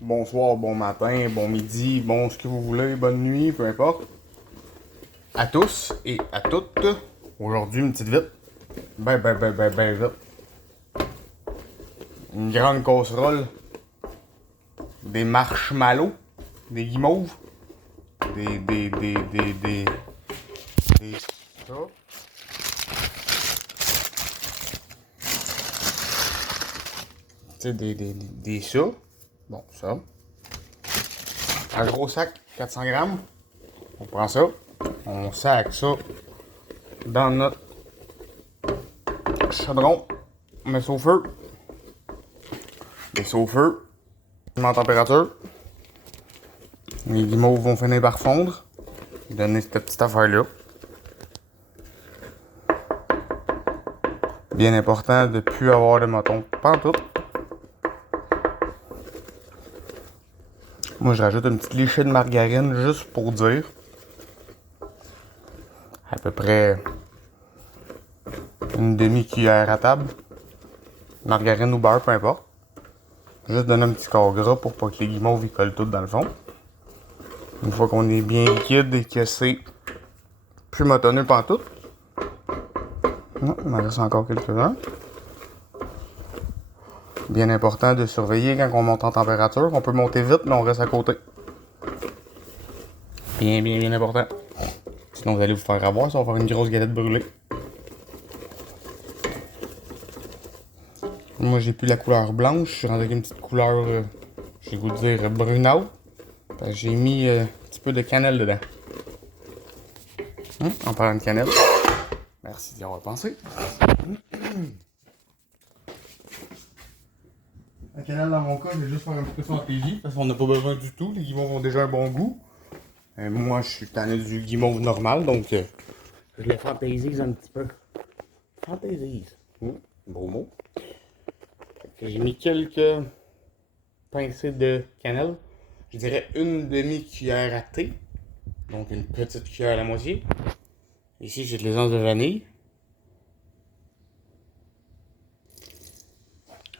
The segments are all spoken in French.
bonsoir, bon matin, bon midi, bon ce que vous voulez, bonne nuit, peu importe. À tous et à toutes. Aujourd'hui, une petite vite. Ben vite. Une grande casserole. Des marshmallows. Des guimauves. Des ça. Tu sais, des ça. Bon, ça. Un gros sac, 400 grammes. On prend ça. On sac ça dans notre chaudron. On met ça au feu. Met ça au feu. On met en température. Les guimauves vont finir par fondre. Donner cette petite affaire-là. Bien important de ne plus avoir de mouton. Pas en tout. Moi, je rajoute une petite lichée de margarine juste pour dire. À peu près une demi-cuillère à table. Margarine ou beurre, peu importe. Juste donner un petit corps gras pour pas que les guimauves ils collent tout dans le fond. Une fois qu'on est bien liquide et que c'est plus motonneux pantoute. Il m'en reste encore quelques-uns. Bien important de surveiller quand on monte en température. On peut monter vite, mais on reste à côté. Bien important. Sinon, vous allez vous faire avoir, ça va faire une grosse galette brûlée. Moi, j'ai plus la couleur blanche. Je suis rendu avec une petite couleur, j'ai goût de dire brunâtre. Parce que j'ai mis un petit peu de cannelle dedans. En parlant de cannelle. Merci d'y avoir pensé. La cannelle, dans mon cas, je vais juste faire un petit peu de fantaisie. Parce qu'on n'a pas besoin du tout. Les guimauves ont déjà un bon goût. Moi, je suis tanné du guimauve normal, donc je les fantaisise un petit peu. Fantaisise. Beau mot. J'ai mis quelques pincées de cannelle. Je dirais une demi-cuillère à thé. Donc une petite cuillère à la moitié. Ici, j'ai de l'essence de vanille.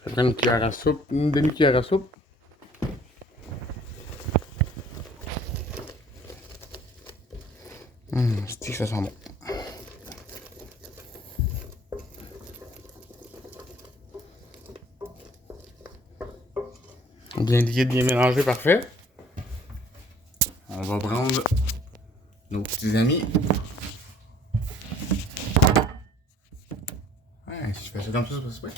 Je prends une cuillère à soupe, une demi-cuillère à soupe. C'est que ça sent bon. Bien liquide, bien mélangé, parfait. On va prendre nos petits amis. Ouais, si je fais ça comme ça, c'est pas super.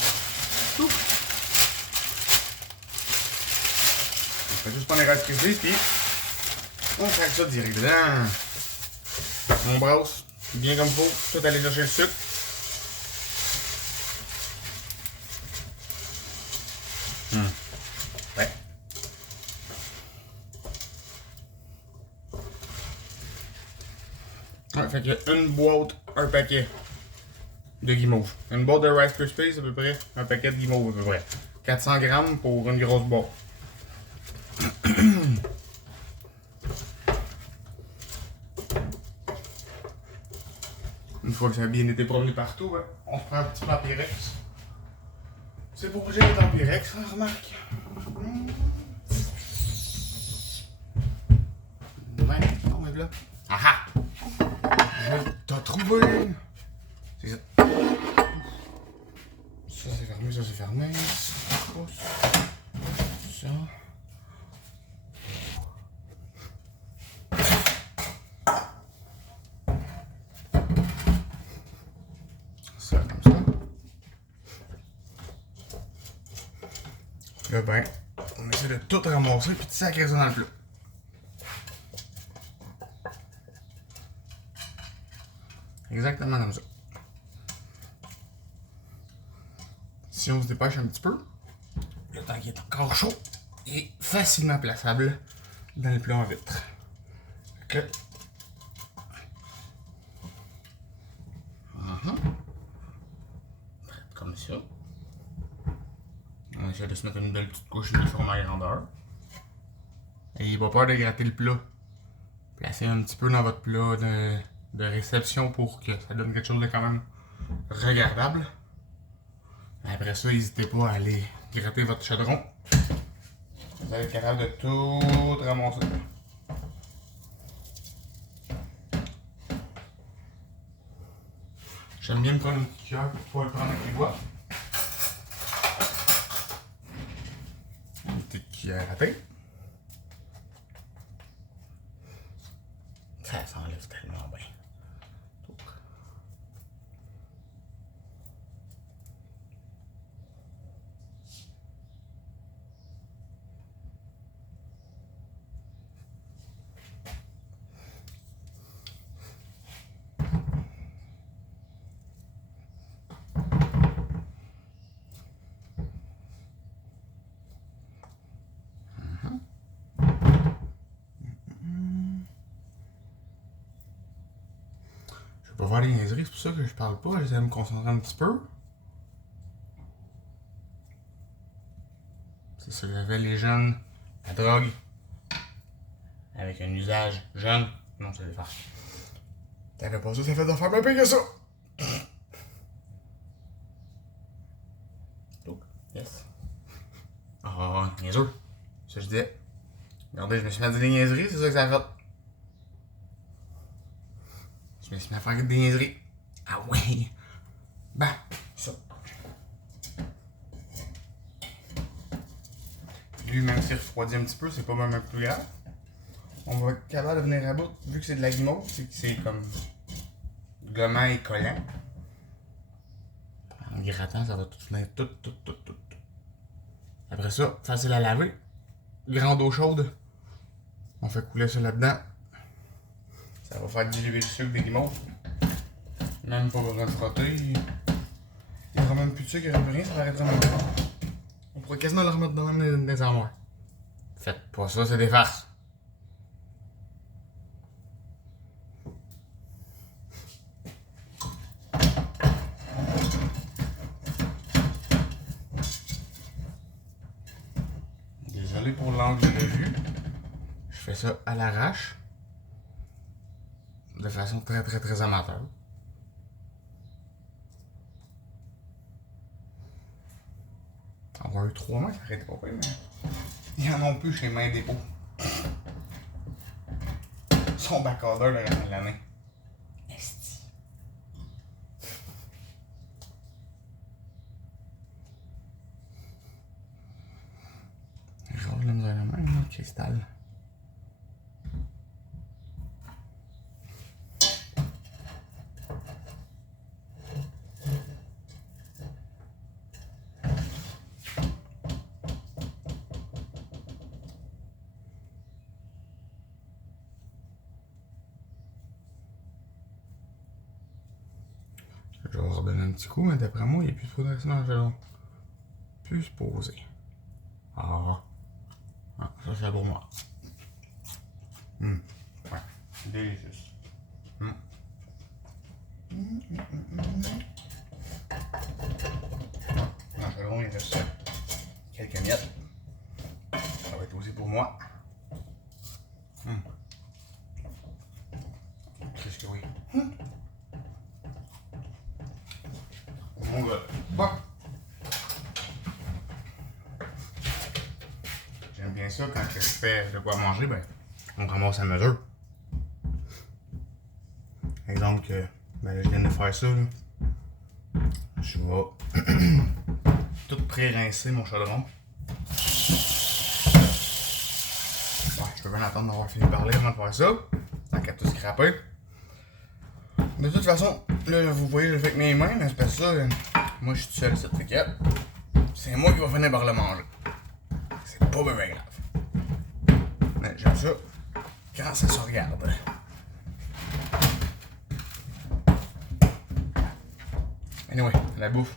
On fait juste prendre les restes crispés, puis on fait ça direct dedans. On brasse bien comme il faut, tout aller chercher le sucre. Ouais. Ouais, fait que une boîte, un paquet de guimauve. Une boîte de Rice Krispies, à peu près un paquet de guimauve, à peu près. 400 grammes pour une grosse boîte. Une fois que ça a bien été promené partout, hein, on se prend un petit Pyrex. C'est pas obligé d'être en Pyrex, hein, remarque. Ouais, non, mais là. Ah ah! T'as trouvé! C'est ça. Ça c'est fermé, ça c'est fermé. Ça. Ça, comme ça. Là, ben, on essaie de tout ramasser puis de sacrer ça dans le plat. Exactement comme ça. Si on se dépêche un petit peu, le temps qui est encore chaud est facilement plaçable dans le plat en vitre. Fait que... Comme ça. On essaie de se mettre une belle petite couche de fromage en beurre. Et pas peur de gratter le plat. Placez un petit peu dans votre plat de réception pour que ça donne quelque chose de quand même regardable. Après ça, n'hésitez pas à aller gratter votre chaudron. vous allez être capable de tout ramasser. J'aime bien me prendre une petite cuillère pour pouvoir le prendre avec les doigts. Une petite cuillère à thé. Ça s'enlève tellement bien. Je vais pas voir les niaiseries, c'est pour ça que je parle pas, j'essaie de me concentrer un petit peu. C'est ça que j'avais les jeunes, la drogue, avec un usage jeune. Non, ça va faire. T'avais pas ça, ça fait d'affaires bien pire que ça! Donc, yes. Ah, niaiseux. Ça je disais. Regardez, je me suis mis à dire des niaiseries, c'est ça que ça a fait. Je me suis mis à faire des niaiseries. Ah ouais! Ben, ça. Lui, même s'il refroidit un petit peu, c'est pas même un peu plus grave. On va être capable de venir à bout, vu que c'est de la guimauve, c'est que c'est comme gommant et collant. En grattant, ça va tout venir, tout. Après ça, facile à laver. Grande eau chaude. On fait couler ça là-dedans. Ça va faire diluer le sucre des guimauves. Même pas besoin de frotter. Il n'y aura même plus de sucre, il n'y aura plus rien, ça va arrêter même pas. On pourrait quasiment le remettre dans les armoires. Faites pas ça, c'est des farces. Désolé pour l'angle de vue. Je fais ça à l'arrache. De façon très amateur. On a eu 3 mains, ça arrête pas, mais il y en a plus chez Main Dépôt. Son backordeur le restant de l'année. Esti. Je range la misère la main, là, cristal. Je vais redonner un petit coup, mais d'après moi, il n'y a plus de faudrait dans le jalon. Plus se poser. Ah, ça c'est pour moi. Ouais, délicieux. Dans le jalon, il reste quelques miettes. Ça va être aussi pour moi. Qu'est-ce que oui? Mon gars. Bon. J'aime bien ça quand je fais de quoi manger, ben, on ramasse à mesure. Exemple que, ben là, je viens de faire ça, là. Je vais tout pré-rincer mon chaudron. Ouais, je peux bien attendre d'avoir fini de parler avant de faire ça, tant qu'à tout scraper. De toute façon, là, vous voyez, je le fais avec mes mains, mais c'est pas ça. Moi, je suis tout seul, cette piquette. C'est moi qui va finir par le manger. C'est pas bien grave. Mais j'aime ça quand ça se regarde. Anyway, la bouffe.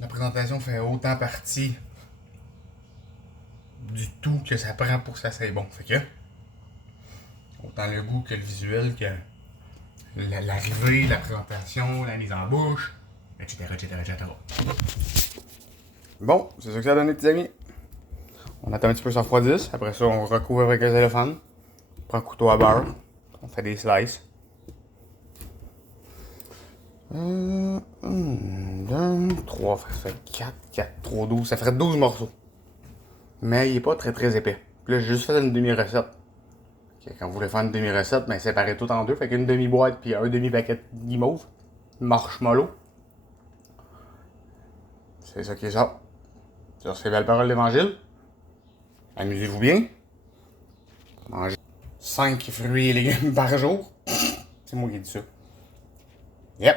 La présentation fait autant partie du tout que ça prend pour que ça soit bon. Fait que, autant le goût que le visuel, que l'arrivée, la présentation, la mise en bouche, etc. Bon, c'est ça que ça a donné, petits amis. On attend un petit peu que ça refroidisse. Après ça, on recouvre avec les éléphantes. On prend un couteau à beurre. On fait des slices. 1, 2, 3, ça fait 4, 4, 3, 12. Ça ferait 12 morceaux. Mais il est pas très épais. Puis là, j'ai juste fait une demi-recette. Quand vous voulez faire une demi-recette, ben séparez tout en deux. Fait qu'une demi-boîte puis un demi-paquet de guimauve. Marshmallow. C'est ça qui est ça. Sur ces belles paroles d'évangile, amusez-vous bien. Mangez 5 fruits et légumes par jour. C'est moi qui dis ça. Yep.